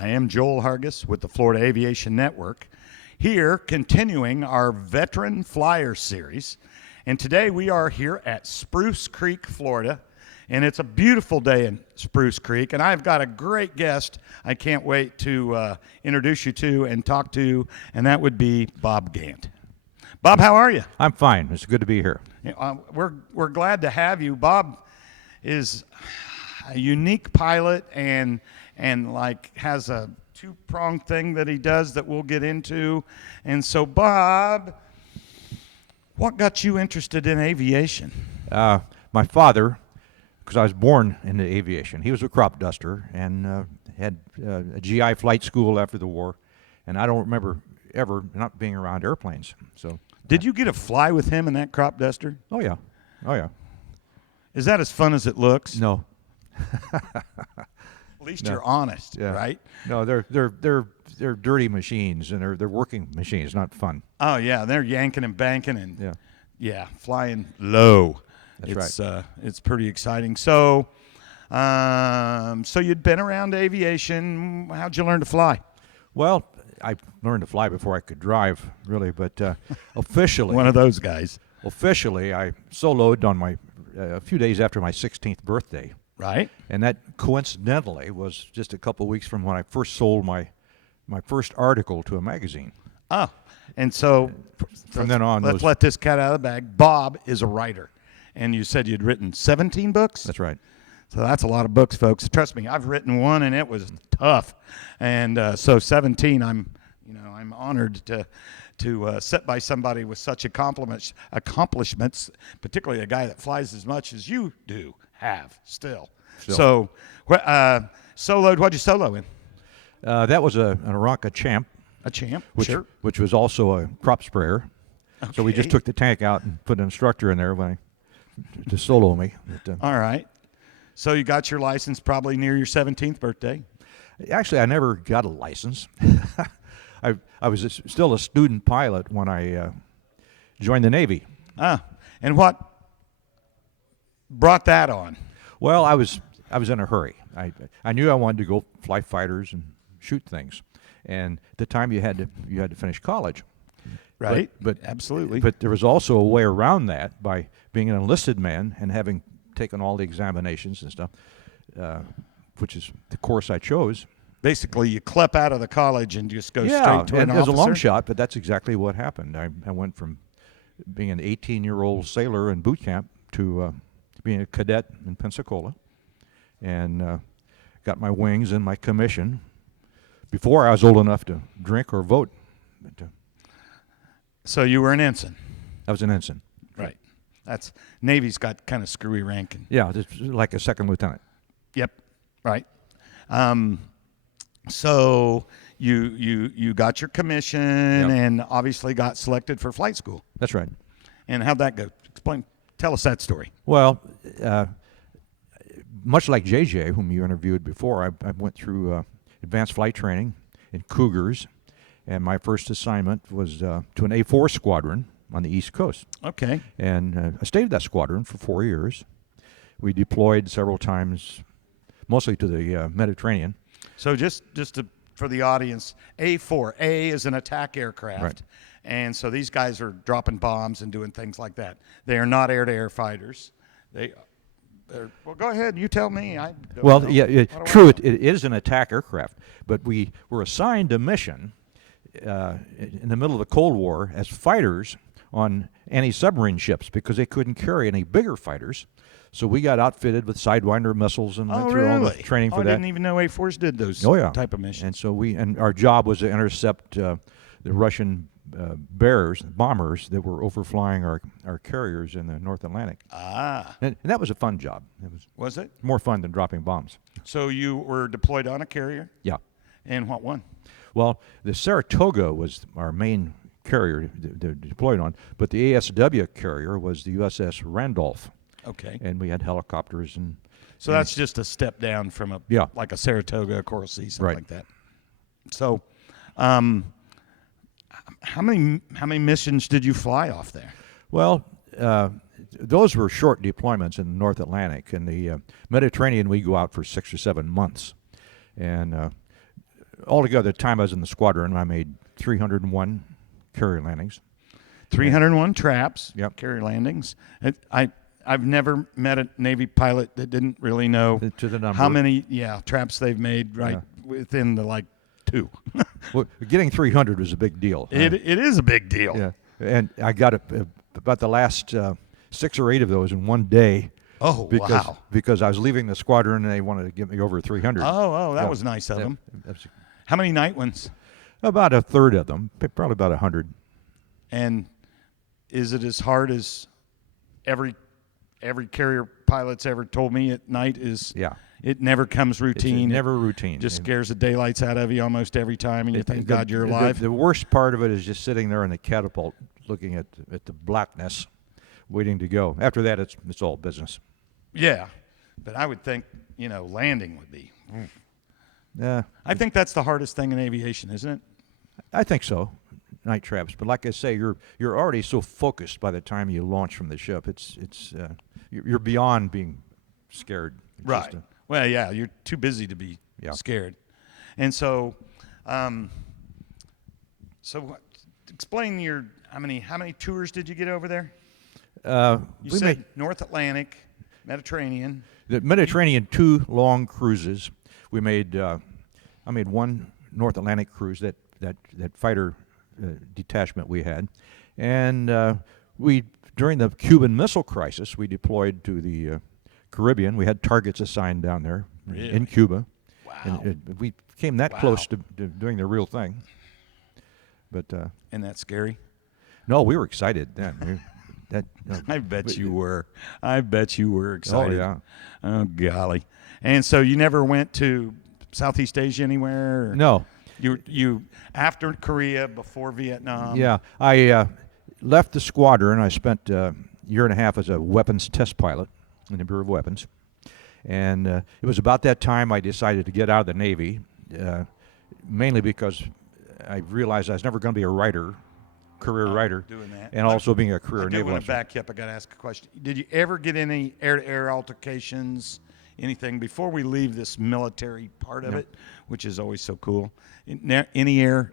I am Joel Hargis with the Florida Aviation Network, here continuing our Veteran Fliers series. And today we are here at Spruce Creek, Florida, and it's a beautiful day in Spruce Creek. And I've got a great guest I can't wait to introduce you to and talk to, and that would be Bob Gandt. Bob, how are you? I'm fine. It's good to be here. We're glad to have you. Bob is a unique pilot and like has a two-pronged thing that he does that we'll get into. And so, Bob, what got you interested in aviation? My father, because I was born into aviation, he was a crop duster and had a GI flight school after the war, and I don't remember ever not being around airplanes. So, did you get to fly with him in that crop duster? Oh yeah. Is that as fun as it looks? No. At least you're honest, right? No, they're dirty machines, and they're working machines, not fun. Oh yeah, they're yanking and banking and flying low. That's right. It's pretty exciting. So, so you'd been around aviation. How'd you learn to fly? Well, I learned to fly before I could drive, really, but officially, one of those guys. Officially, I soloed on a few days after my 16th birthday. Right. And that coincidentally was just a couple of weeks from when I first sold my first article to a magazine. Oh, and so from then on, let's let this cat out of the bag. Bob is a writer, and you said you'd written 17 books? That's right. So that's a lot of books, folks. Trust me, I've written one, and it was tough. And so 17, I'm honored to sit by somebody with such accomplishments, particularly a guy that flies as much as you do have still. So, soloed. What'd you solo in? That was an Aranca Champ. A Champ, which was also a crop sprayer. Okay. So we just took the tank out and put an instructor in there to solo me. All right. So you got your license probably near your 17th birthday. Actually, I never got a license. I was still a student pilot when I joined the Navy. And what brought that on? Well, I was in a hurry. I knew I wanted to go fly fighters and shoot things, and at the time you had to finish college. Right. But absolutely. But there was also a way around that by being an enlisted man and having taken all the examinations and stuff, which is the course I chose. Basically, you clip out of the college and just go straight to an officer? Yeah, and it was a long shot, but that's exactly what happened. I went from being an 18-year-old sailor in boot camp to being a cadet in Pensacola, and got my wings and my commission before I was old enough to drink or vote. So you were an ensign? I was an ensign. Right. That's Navy's got kind of screwy ranking. Yeah, it's like a second lieutenant. Yep. Right. So you got your commission and obviously got selected for flight school. That's right. And how'd that go? Tell us that story. Well, much like JJ, whom you interviewed before, I went through advanced flight training in Cougars, and my first assignment was to an A4 squadron on the East Coast. Okay. And I stayed with that squadron for 4 years. We deployed several times, mostly to the Mediterranean. So just for the audience, A4, A is an attack aircraft. Right. And so these guys are dropping bombs and doing things like that. They are not air-to-air fighters. Well, go ahead. You tell me. True. It is an attack aircraft, but we were assigned a mission in the middle of the Cold War as fighters on anti-submarine ships because they couldn't carry any bigger fighters. So we got outfitted with Sidewinder missiles and went through all the training for that. I didn't even know A4s did those type of missions. And so our job was to intercept the Russian bombers that were overflying our carriers in the North Atlantic. And that was a fun job. Was it? More fun than dropping bombs. So you were deployed on a carrier? Yeah. And what one? Well, the Saratoga was our main carrier deployed on, but the ASW carrier was the USS Randolph. Okay. And we had helicopters and. So that's just a step down from like a Saratoga, a Coral Sea, something like that. So, how many missions did you fly off there? Well, those were short deployments in the North Atlantic. In the Mediterranean, we go out for 6 or 7 months. And altogether, the time I was in the squadron, I made 301 carrier landings. 301 traps, Yep. carrier landings. I've never met a Navy pilot that didn't really know To the number. how many traps they've made within the like 2. Well, getting 300 was a big deal. It is a big deal. Yeah, and I got about the last 6 or 8 of those in one day. Oh, wow. Because I was leaving the squadron and they wanted to get me over 300. That was nice of them. How many night ones? About a third of them, probably about 100. And is it as hard as every carrier pilot's ever told me at night is? Yeah. It never comes routine. It's never routine. Just scares the daylights out of you almost every time, and you thank God you're alive. The worst part of it is just sitting there in the catapult looking at the blackness, waiting to go. After that, it's all business. Yeah, but I would think, landing would be. Yeah. I think that's the hardest thing in aviation, isn't it? I think so, night traps. But like I say, you're already so focused by the time you launch from the ship. You're beyond being scared. It's Right. Well, yeah, you're too busy to be scared. And so, explain how many tours did you get over there? You said North Atlantic, Mediterranean. The Mediterranean, 2 long cruises. We made. I made 1 North Atlantic cruise, that fighter detachment we had, and during the Cuban Missile Crisis, we deployed to the Caribbean. We had targets assigned down there in Cuba. Wow. And we came that close to doing the real thing. But Isn't that scary? no, we were excited then. I bet you were. I bet you were excited. Oh, yeah. Oh, golly. And so you never went to Southeast Asia anywhere? Or No. You after Korea, before Vietnam? Yeah. I left the squadron. I spent a year and a half as a weapons test pilot in the Bureau of Weapons. And it was about that time I decided to get out of the Navy, mainly because I realized I was never going to be a career writer, doing that. and also being a career I do naval want officer. to back you up. I got to ask a question. Did you ever get any air-to-air altercations, anything, before we leave this military part of it, which is always so cool? Any air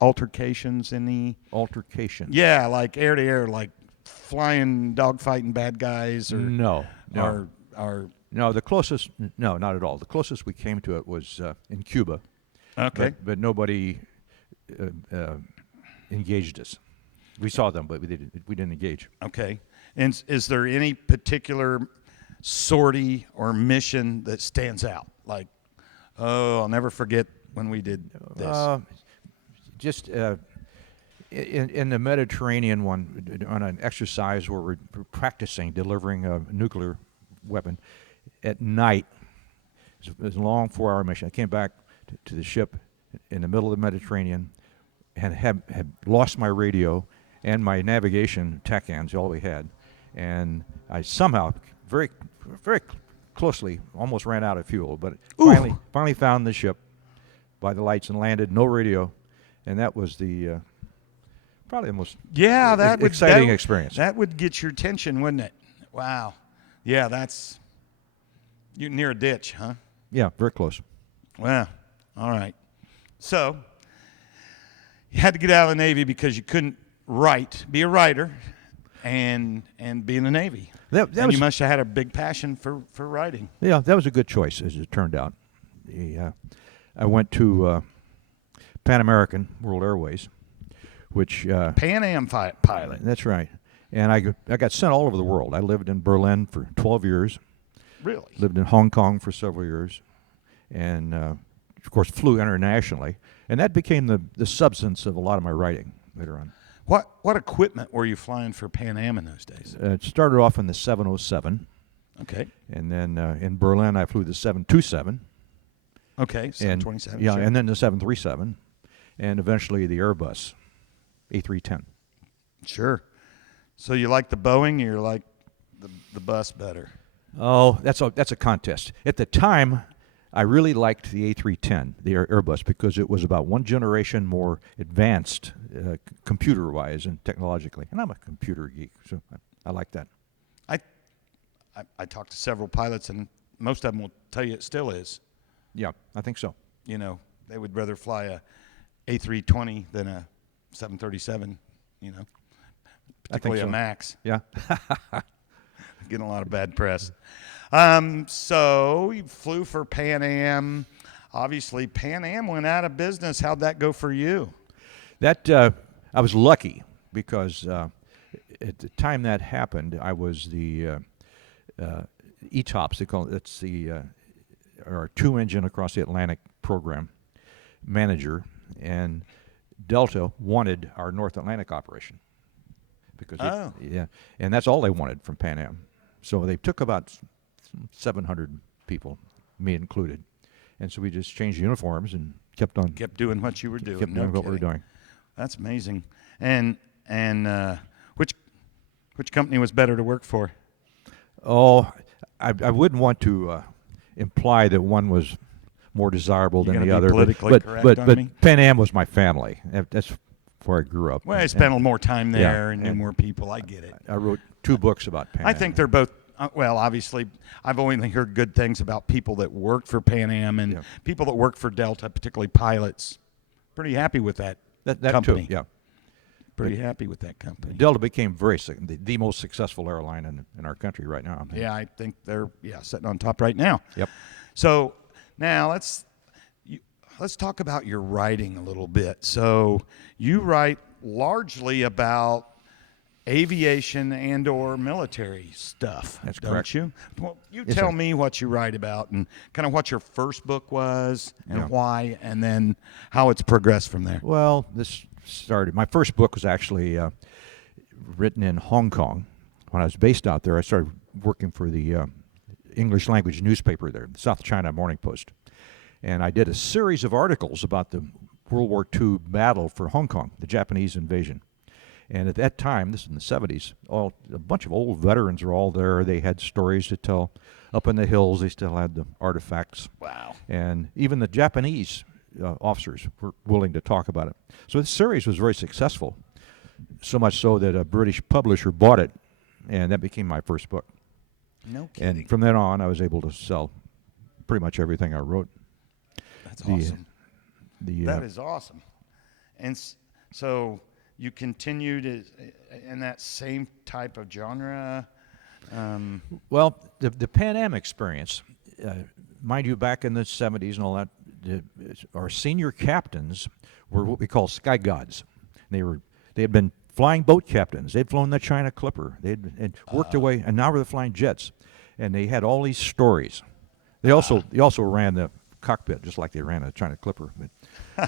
altercations? Any Altercation? Yeah, like air-to-air, like flying, dogfighting bad guys, or No. or The closest, no, not at all. The closest we came to it was in Cuba. okay. But nobody engaged us. We saw them, but we didn't engage. Okay. And is there any particular sortie or mission that stands out? Like, I'll never forget when we did this. Just in the Mediterranean one, on an exercise where we're practicing delivering a nuclear weapon at night. It was a long 4-hour mission. I came back to the ship in the middle of the Mediterranean and had lost my radio and my navigation TACANs, all we had. And I somehow, very, very closely, almost ran out of fuel. But finally found the ship by the lights and landed, no radio. And that was the probably the most exciting experience. That would get your attention, wouldn't it? Wow. Yeah, you're near a ditch, huh? Yeah, very close. Well, all right. So you had to get out of the Navy because you couldn't be a writer, and be in the Navy. You must have had a big passion for writing. Yeah, that was a good choice, as it turned out. I went to Pan American World Airways, which Pan Am pilot. That's right. And I got sent all over the world. I lived in Berlin for 12 years. Really? Lived in Hong Kong for several years, and of course flew internationally. And that became the substance of a lot of my writing later on. What equipment were you flying for Pan Am in those days? It started off in the 707. Okay. And then in Berlin I flew the 727. Okay, 727. Yeah, sure. and then the 737, and eventually the Airbus A310. Sure. So you like the Boeing, or you like the bus better? Oh, that's a contest. At the time, I really liked the A310, the Airbus, because it was about one generation more advanced computer-wise and technologically. And I'm a computer geek, so I like that. I talked to several pilots, and most of them will tell you it still is. Yeah, I think so. they would rather fly a A320 than a 737, you know, particularly so. a MAX. Yeah. Getting a lot of bad press. So you flew for Pan Am. Obviously, Pan Am went out of business. How'd that go for you? That I was lucky because at the time that happened, I was the ETOPS. They call it. It's the our two-engine across the Atlantic program manager, and Delta wanted our North Atlantic operation because and that's all they wanted from Pan Am. So they took about 700 people, me included, and so we just changed uniforms and kept doing what you were doing. Kept doing what we were doing. That's amazing. And which company was better to work for? Oh, I wouldn't want to imply that one was more desirable than the other. Politically correct on me? Pan Am was my family. That's where I grew up. Well, I spent more time there and knew and more people. I get it. I wrote 2 books about Pan Am. I think they're both. Well, obviously, I've only heard good things about people that worked for Pan Am and people that work for Delta, particularly pilots. Pretty happy with that company. Too, yeah. Pretty happy with that company. Delta became the most successful airline in our country right now. Yeah, I think they're sitting on top right now. Yep. So now let's talk about your writing a little bit. So you write largely about aviation and or military stuff. That's don't correct. you? Well, Yes, tell sir. me what you write about and kind of what your first book was and why, and then how it's progressed from there. Well, my first book was actually written in Hong Kong. When I was based out there, I started working for the English language newspaper there, the South China Morning Post. And I did a series of articles about the World War II battle for Hong Kong, the Japanese invasion. And at that time, this is in the 70s, a bunch of old veterans were all there. They had stories to tell. Up in the hills, they still had the artifacts. Wow. And even the Japanese officers were willing to talk about it. So this series was very successful, so much so that a British publisher bought it, and that became my first book. No kidding. And from then on, I was able to sell pretty much everything I wrote. That's awesome. That is awesome. And so you continued in that same type of genre? Well, the Pan Am experience, mind you, back in the 70s and all that, our senior captains were what we call sky gods. They had been flying boat captains. They'd flown the China Clipper. They'd worked their way, and now they're flying jets. And they had all these stories. They also ran the cockpit just like they ran a China Clipper.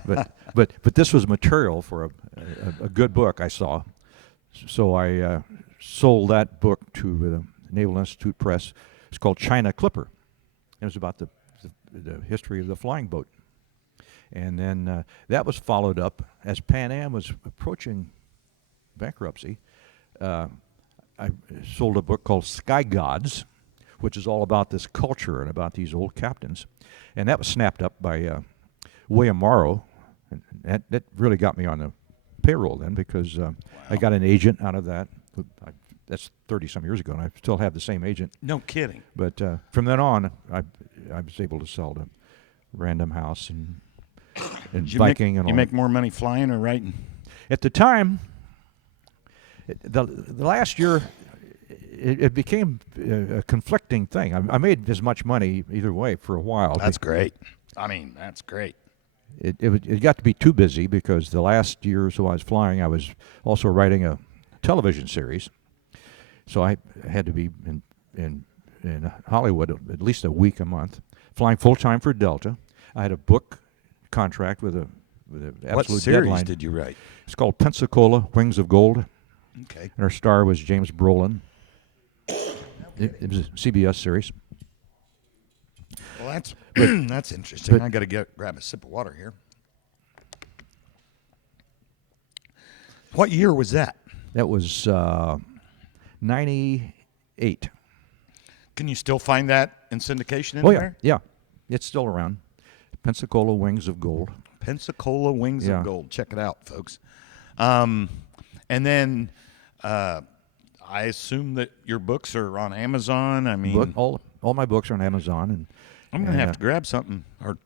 But this was material for a good book I saw. So I sold that book to the Naval Institute Press. It's called China Clipper. It was about the history of the flying boat. And then that was followed up as Pan Am was approaching bankruptcy. I sold a book called Sky Gods, which is all about this culture and about these old captains. And that was snapped up by William Morrow. And that really got me on the payroll then because I got an agent out of that. That's 30-some years ago, and I still have the same agent. No kidding. But from then on, I was able to sell to Random House and Viking and all. You make more money flying or writing? At the time, the last year, it became a conflicting thing. I made as much money either way for a while. That's great. I mean, that's great. It got to be too busy because the last year or so I was flying, I was also writing a television series. So I had to be in Hollywood at least a week a month, flying full-time for Delta. I had a book contract with an absolute what series deadline. Did you write? It's called Pensacola, Wings of Gold. Okay. And our star was James Brolin. It was a CBS series. Well, that's interesting. I got to grab a sip of water here. What year was that? That was 98. Can you still find that in syndication anywhere? Yeah. It's still around. Pensacola Wings of Gold. Pensacola Wings of Gold. Check it out, folks. And then I assume that your books are on Amazon. I mean, All my books are on Amazon, and I'm going to have to grab something or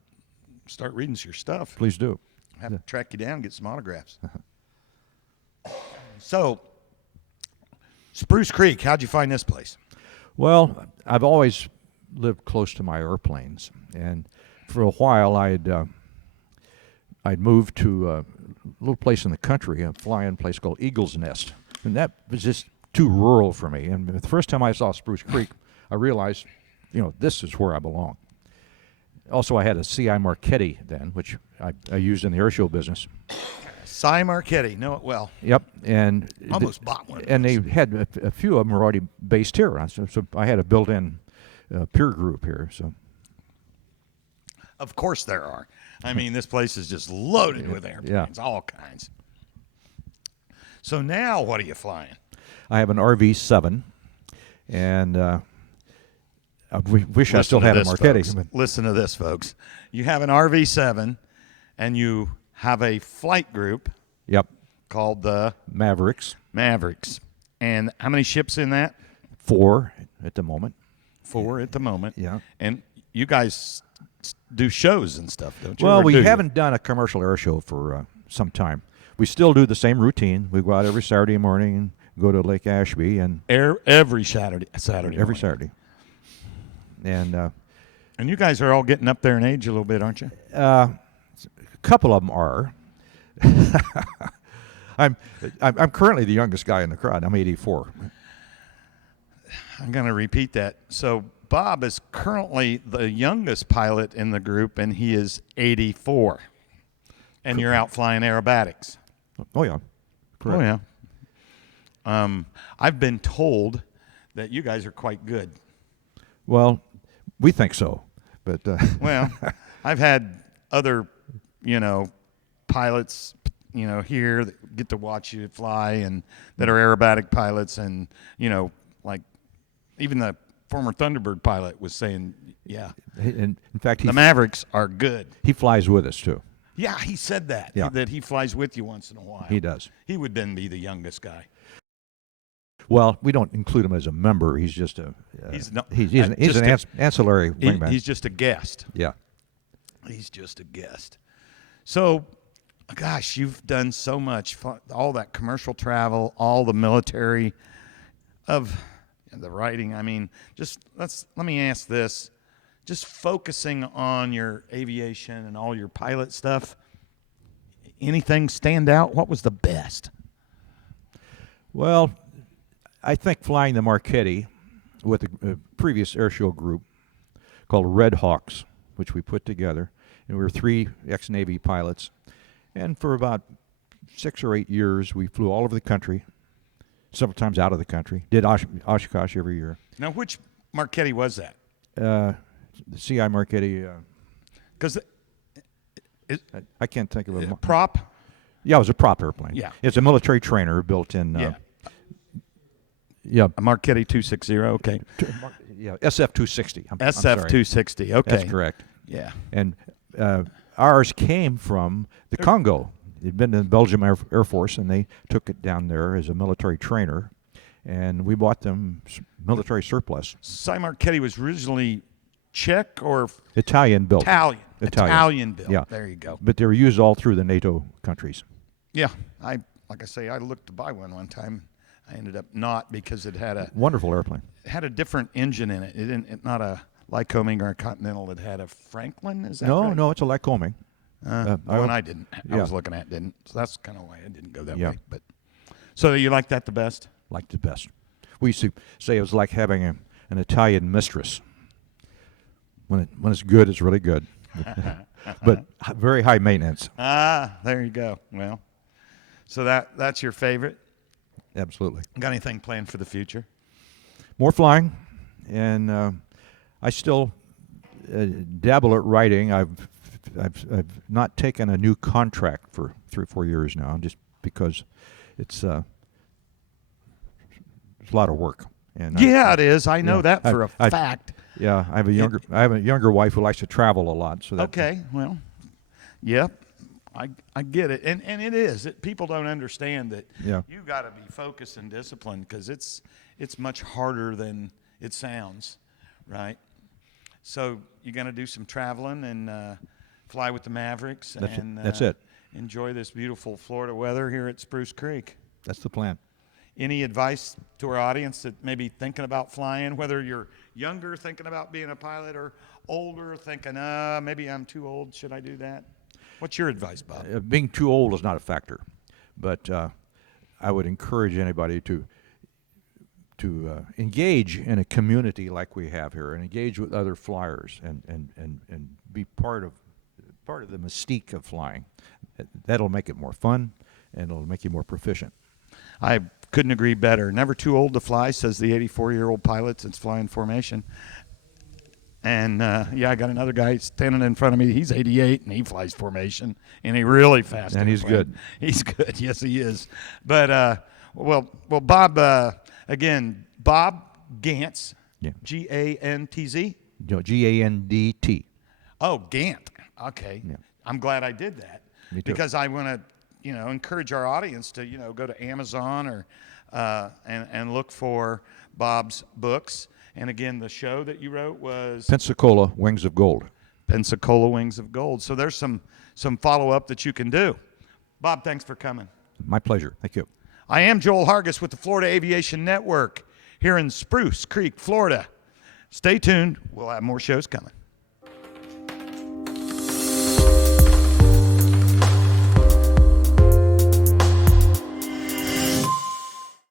start reading your stuff. Please do. Have to track you down and get some autographs. So, Spruce Creek, how'd you find this place? Well, I've always lived close to my airplanes, and for a while I'd moved to a little place in the country, a fly-in place called Eagle's Nest, and that was just too rural for me. And the first time I saw Spruce Creek, I realized, this is where I belong. Also, I had a CI Marchetti then, which I used in the airshow business. Cy Marchetti, know it well. Yep, and Almost bought one. and they had a few of them were already based here, so I had a built-in peer group here. So, Of course there are. I mean, this place is just loaded with airplanes, all kinds. So now, what are you flying? I have an RV-7, and I wish I still had a Marchetti. Listen to this, folks. You have an RV-7, and you have a flight group. Yep. Called the Mavericks. And how many ships in that? 4 at the moment. 4 at the moment. Yeah. And you guys do shows and stuff, don't you? Well, we haven't done a commercial air show for some time. We still do the same routine. We go out every Saturday morning and go to Lake Ashby and every Saturday. Every morning. Saturday. And you guys are all getting up there in age a little bit, aren't you? A couple of them are. I'm currently the youngest guy in the crowd. I'm 84. I'm going to repeat that. So Bob is currently the youngest pilot in the group, and he is 84. And you're out flying aerobatics. Oh, yeah. Correct. Oh, yeah. I've been told that you guys are quite good. Well, we think so. But well, I've had other, pilots, here that get to watch you fly and that are aerobatic pilots. And, like even the former Thunderbird pilot was saying, yeah. And in fact, the Mavericks are good. He flies with us, too. Yeah, he said that. Yeah. That he flies with you once in a while. He does. He would then be the youngest guy. Well, we don't include him as a member. He's just he's an ancillary wingman. He's just a guest. Yeah. He's just a guest. So, gosh, you've done so much. All that commercial travel, all the military of the writing. I mean, let me ask this. Just focusing on your aviation and all your pilot stuff, anything stand out? What was the best? Well, I think flying the Marchetti with a previous airshow group called Red Hawks, which we put together, and we were 3 ex-Navy pilots. And for about 6 or 8 years, we flew all over the country, several times out of the country. Did Oshkosh every year. Now, which Marchetti was that? The CI Marchetti. Because I can't think of a prop. Yeah, it was a prop airplane. Yeah, it's a military trainer built in. A Marchetti 260. Okay. Yeah, SF-260. SF-260. Okay, that's correct. Yeah, and ours came from the Congo. It'd been in the Belgium Air Force, and they took it down there as a military trainer, and we bought them military surplus. Cy Marchetti was originally Czech or Italian built. Italian built. Yeah. There you go. But they were used all through the NATO countries. Yeah, I looked to buy one time. I ended up not because it had a wonderful airplane. It had a different engine in it. It didn't not a Lycoming or a Continental. It had a Franklin. Is that right? No, it's a Lycoming. The one I didn't. I was looking at didn't. So that's kind of why I didn't go that way. But so you like that the best? Liked the best. We used to say it was like having an Italian mistress. When it's good, it's really good. But very high maintenance. There you go. Well, so that's your favorite? Absolutely. Got anything planned for the future? More flying, and I still dabble at writing. I've not taken a new contract for 3 or 4 years now, just because it's a lot of work. And it is. I know that for a fact. Yeah, I have a younger wife who likes to travel a lot. So well, yep. I get it, and it is. People don't understand that. Yeah. You got to be focused and disciplined because it's much harder than it sounds, right? So you're going to do some traveling and fly with the Mavericks, That's it. Enjoy this beautiful Florida weather here at Spruce Creek. That's the plan. Any advice to our audience that may be thinking about flying, whether you're younger thinking about being a pilot or older thinking, maybe I'm too old, should I do that? What's your advice, Bob? Being too old is not a factor, but I would encourage anybody to engage in a community like we have here, and engage with other flyers, and be part of the mystique of flying. That'll make it more fun, and it'll make you more proficient. I couldn't agree better. Never too old to fly, says the 84-year-old pilot that's flying formation. And, I got another guy standing in front of me. He's 88, and he flies formation, and he really fast. And he's good. He's good. Yes, he is. But, Bob, again, Bob Gandt, Yeah. G-A-N-T-Z? No, Gandt. Oh, Gandt. Okay. Yeah. I'm glad I did that. Me too. Because I want to, encourage our audience to, go to Amazon or and look for Bob's books. And again, the show that you wrote was Pensacola Wings of Gold. Pensacola Wings of Gold. So there's some follow-up that you can do. Bob, thanks for coming. My pleasure. Thank you. I am Joel Hargis with the Florida Aviation Network here in Spruce Creek, Florida. Stay tuned. We'll have more shows coming.